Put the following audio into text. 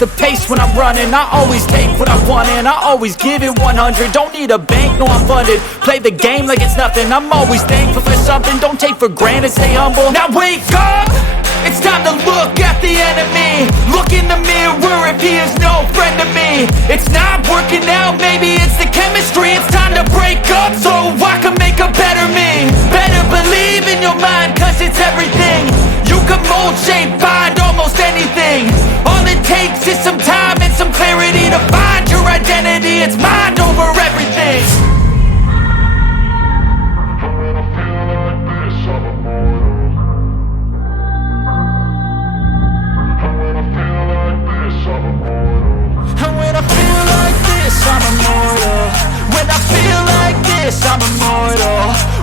the pace when I'm running. I always take what I want and I always give it 100. Don't need a bank, no I'm funded. Play the game like it's nothing. I'm always thankful for something. Don't take for granted, stay humble. Now wake up! It's time to look at the enemy. Look in the mirror if he is no friend to me. It's not working out, maybe it's the chemistry. It's time to break up so I can make a better me. Better believe in your mind, cause it's everything. You can mold, shape, find almost anything. All it takes is some time and some clarity to find your identity. It's mind over everything. And when I feel like this, I'm immortal. When I feel like this, I'm immortal.